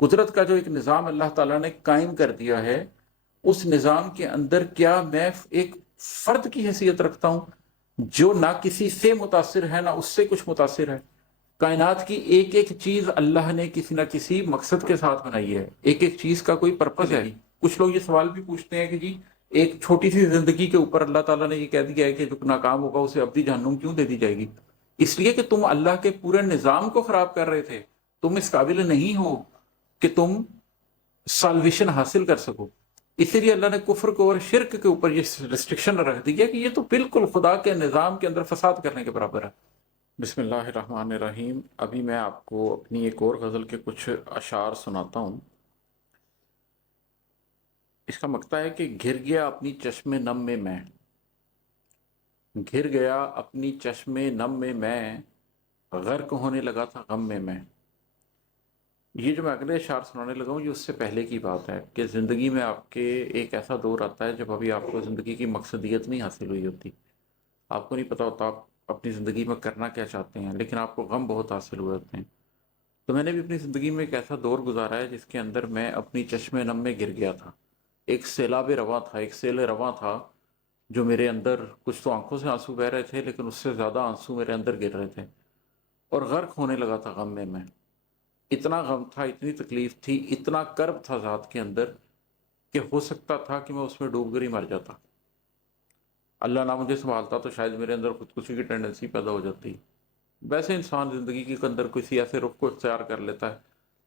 قدرت کا جو ایک نظام اللہ تعالیٰ نے قائم کر دیا ہے، اس نظام کے اندر کیا میں ایک فرد کی حیثیت رکھتا ہوں جو نہ کسی سے متاثر ہے نہ اس سے کچھ متاثر ہے؟ کائنات کی ایک ایک چیز اللہ نے کسی نہ کسی مقصد کے ساتھ بنائی ہے، ایک ایک چیز کا کوئی پرپز ہے۔ کچھ لوگ یہ سوال بھی پوچھتے ہیں کہ جی ایک چھوٹی سی زندگی کے اوپر اللہ تعالیٰ نے یہ کہہ دیا ہے کہ جو ناکام ہوگا اسے ابدی جہنم کیوں دے دی جائے گی؟ اس لیے کہ تم اللہ کے پورے نظام کو خراب کر رہے تھے، تم اس قابل نہیں ہو کہ تم سالویشن حاصل کر سکو۔ اسی لیے اللہ نے کفر کو اور شرک کے اوپر یہ ریسٹرکشن رکھ دی ہے کہ یہ تو بالکل خدا کے نظام کے اندر فساد کرنے کے برابر ہے۔ بسم اللہ الرحمن الرحیم۔ ابھی میں آپ کو اپنی ایک اور غزل کے کچھ اشعار سناتا ہوں۔ اس کا مقطع ہے کہ گر گیا اپنی چشم نم میں گر گیا اپنی چشم نم میں غرق ہونے لگا تھا غم میں۔ یہ جو میں اگلے اشعار سنانے لگا ہوں یہ اس سے پہلے کی بات ہے کہ زندگی میں آپ کے ایک ایسا دور آتا ہے جب ابھی آپ کو زندگی کی مقصدیت نہیں حاصل ہوئی ہوتی، آپ کو نہیں پتا ہوتا آپ اپنی زندگی میں کرنا کیا چاہتے ہیں، لیکن آپ کو غم بہت حاصل ہوئے ہوتے ہیں۔ تو میں نے بھی اپنی زندگی میں ایک ایسا دور گزارا ہے جس کے اندر میں اپنی چشم نم میں گر گیا تھا، ایک سیلاب رواں تھا، ایک سیل رواں تھا جو میرے اندر، کچھ تو آنکھوں سے آنسو بہ رہے تھے لیکن اس سے زیادہ آنسو میرے اندر گر رہے تھے، اور غرق ہونے لگا تھا غم میں۔ اتنا غم تھا، اتنی تکلیف تھی، اتنا کرب تھا ذات کے اندر کہ ہو سکتا تھا کہ میں اس میں ڈوب کر ہی مر جاتا۔ اللہ نہ مجھے سنبھالتا تو شاید میرے اندر خودکشی کی ٹینڈنسی پیدا ہو جاتی۔ ویسے انسان زندگی کے اندر کسی ایسے رخ کو اختیار کر لیتا ہے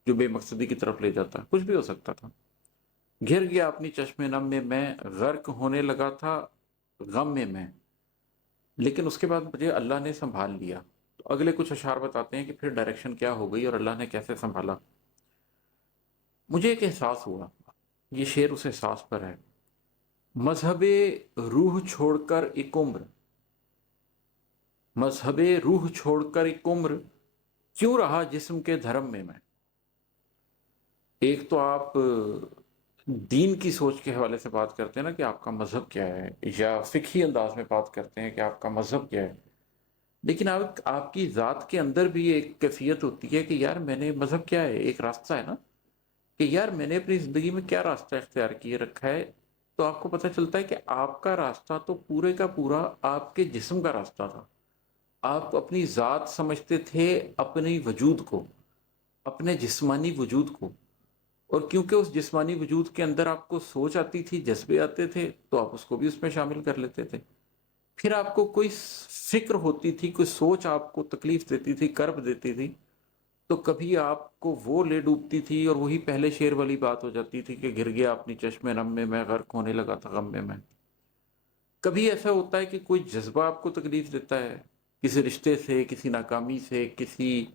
جو بے مقصدی کی طرف لے جاتا ہے، کچھ بھی ہو سکتا تھا۔ گر گیا اپنی چشم نم میں غرق ہونے لگا تھا غم میں، لیکن اس کے بعد مجھے اللہ نے سنبھال لیا۔ تو اگلے کچھ اشعار بتاتے ہیں کہ پھر ڈائریکشن کیا ہو گئی اور اللہ نے کیسے سنبھالا۔ مجھے ایک احساس ہوا، یہ شعر اس احساس پر ہے۔ مذہب روح چھوڑ کر ایک عمر، مذہب روح چھوڑ کر ایک عمر کیوں رہا جسم کے دھرم میں۔ ایک تو آپ دین کی سوچ کے حوالے سے بات کرتے ہیں نا کہ آپ کا مذہب کیا ہے، یا فقہی انداز میں بات کرتے ہیں کہ آپ کا مذہب کیا ہے، لیکن آپ کی ذات کے اندر بھی ایک کیفیت ہوتی ہے کہ یار میں نے مذہب کیا ہے، ایک راستہ ہے نا کہ یار میں نے اپنی زندگی میں کیا راستہ اختیار کیے رکھا ہے۔ تو آپ کو پتہ چلتا ہے کہ آپ کا راستہ تو پورے کا پورا آپ کے جسم کا راستہ تھا۔ آپ اپنی ذات سمجھتے تھے اپنی وجود کو، اپنے جسمانی وجود کو، اور کیونکہ اس جسمانی وجود کے اندر آپ کو سوچ آتی تھی، جذبے آتے تھے، تو آپ اس کو بھی اس میں شامل کر لیتے تھے۔ پھر آپ کو کوئی فکر ہوتی تھی، کوئی سوچ آپ کو تکلیف دیتی تھی، کرب دیتی تھی، تو کبھی آپ کو وہ لے ڈوبتی تھی، اور وہی پہلے شعر والی بات ہو جاتی تھی کہ گر گیا اپنی چشم نم میں غرق ہونے لگا تھا غم میں۔ کبھی ایسا ہوتا ہے کہ کوئی جذبہ آپ کو تکلیف دیتا ہے، کسی رشتے سے، کسی ناکامی سے، کسی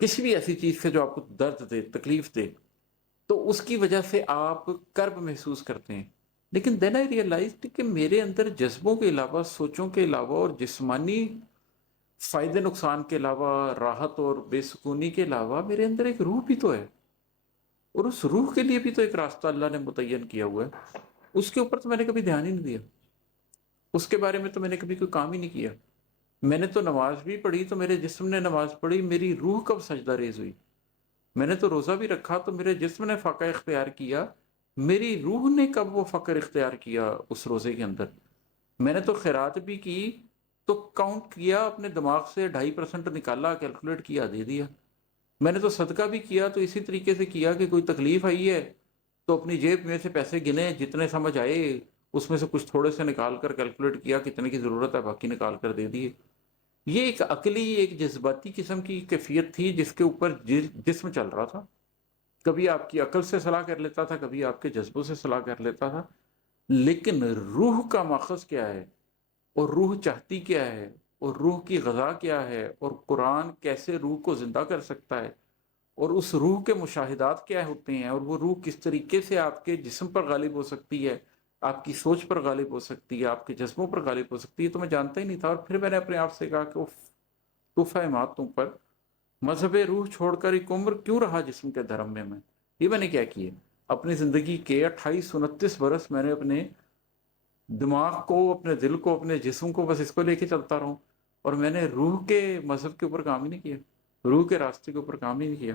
بھی ایسی چیز سے جو آپ کو درد دے، تکلیف دے، تو اس کی وجہ سے آپ کرب محسوس کرتے ہیں۔ لیکن دین آئی ریئلائزڈ کہ میرے اندر جذبوں کے علاوہ، سوچوں کے علاوہ اور جسمانی فائدے نقصان کے علاوہ، راحت اور بے سکونی کے علاوہ، میرے اندر ایک روح بھی تو ہے، اور اس روح کے لیے بھی تو ایک راستہ اللہ نے متعین کیا ہوا ہے۔ اس کے اوپر تو میں نے کبھی دھیان ہی نہیں دیا، اس کے بارے میں تو میں نے کبھی کوئی کام ہی نہیں کیا۔ میں نے تو نماز بھی پڑھی تو میرے جسم نے نماز پڑھی، میری روح کب سجدہ ریز ہوئی؟ میں نے تو روزہ بھی رکھا تو میرے جسم نے فقہ اختیار کیا، میری روح نے کب وہ فقر اختیار کیا اس روزے کے اندر؟ میں نے تو خیرات بھی کی تو کاؤنٹ کیا اپنے دماغ سے، 2.5% نکالا، کیلکولیٹ کیا، دے دیا۔ میں نے تو صدقہ بھی کیا تو اسی طریقے سے کیا کہ کوئی تکلیف آئی ہے تو اپنی جیب میں سے پیسے گنے، جتنے سمجھ آئے اس میں سے کچھ تھوڑے سے نکال کر کیلکولیٹ کیا کتنے کی ضرورت ہے، باقی نکال کر دے دیے۔ یہ ایک عقلی، ایک جذباتی قسم کی کیفیت تھی جس کے اوپر جسم چل رہا تھا۔ کبھی آپ کی عقل سے صلاح کر لیتا تھا، کبھی آپ کے جذبوں سے صلاح کر لیتا تھا، لیکن روح کا ماخذ کیا ہے، اور روح چاہتی کیا ہے، اور روح کی غذا کیا ہے، اور قرآن کیسے روح کو زندہ کر سکتا ہے، اور اس روح کے مشاہدات کیا ہوتے ہیں، اور وہ روح کس طریقے سے آپ کے جسم پر غالب ہو سکتی ہے، آپ کی سوچ پر غالب ہو سکتی ہے، آپ کے جذبوں پر غالب ہو سکتی ہے، تو میں جانتا ہی نہیں تھا۔ اور پھر میں نے اپنے آپ سے کہا کہ طوفہ ماتوں پر مذہب روح چھوڑ کر ایک عمر کیوں رہا جسم کے دھرم میں۔ یہ میں نے کیا کیا؟ اپنی زندگی کے 28-29 برس میں نے اپنے دماغ کو، اپنے دل کو، اپنے جسم کو بس اس کو لے کے چلتا رہا ہوں، اور میں نے روح کے مذہب کے اوپر کام ہی نہیں کیا، روح کے راستے کے اوپر کام ہی نہیں کیا۔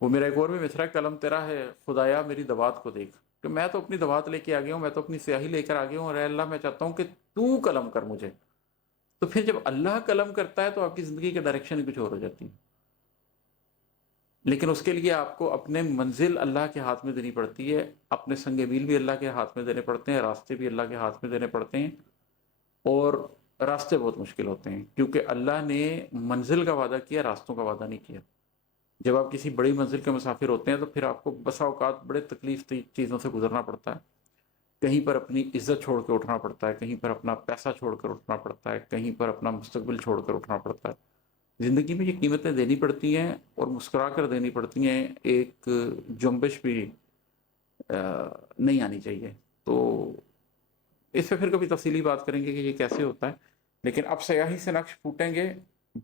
وہ میرا ایک اور بھی مصرع ہے، قلم تیرا ہے خدایا میری دوات کو دیکھ، کہ میں تو اپنی دوات لے کے آ گیا ہوں، میں تو اپنی سیاہی لے کر آ گیا ہوں، اور اے اللہ میں چاہتا ہوں کہ تو قلم کر مجھے۔ تو پھر جب اللہ قلم کرتا ہے تو آپ کی زندگی کی ڈائریکشن کچھ اور ہو جاتی ہے، لیکن اس کے لیے آپ کو اپنے منزل اللہ کے ہاتھ میں دینی پڑتی ہے، اپنے سنگ میل بھی اللہ کے ہاتھ میں دینے پڑتے ہیں، راستے بھی اللہ کے ہاتھ میں دینے پڑتے ہیں، اور راستے بہت مشکل ہوتے ہیں کیونکہ اللہ نے منزل کا وعدہ کیا، راستوں کا وعدہ نہیں کیا۔ جب آپ کسی بڑی منزل کے مسافر ہوتے ہیں تو پھر آپ کو بسا اوقات بڑے تکلیف دہ چیزوں سے گزرنا پڑتا ہے، کہیں پر اپنی عزت چھوڑ کے اٹھنا پڑتا ہے، کہیں پر اپنا پیسہ چھوڑ کر اٹھنا پڑتا ہے، کہیں پر اپنا مستقبل چھوڑ کر اٹھنا پڑتا ہے۔ زندگی میں یہ قیمتیں دینی پڑتی ہیں اور مسکرا کر دینی پڑتی ہیں، ایک جنبش بھی نہیں آنی چاہیے۔ تو اس پہ پھر کبھی تفصیلی بات کریں گے کہ یہ کیسے ہوتا ہے، لیکن اب سیاہی سے نقش پھوٹیں گے،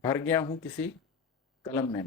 بھر گیا ہوں کسی قلم میں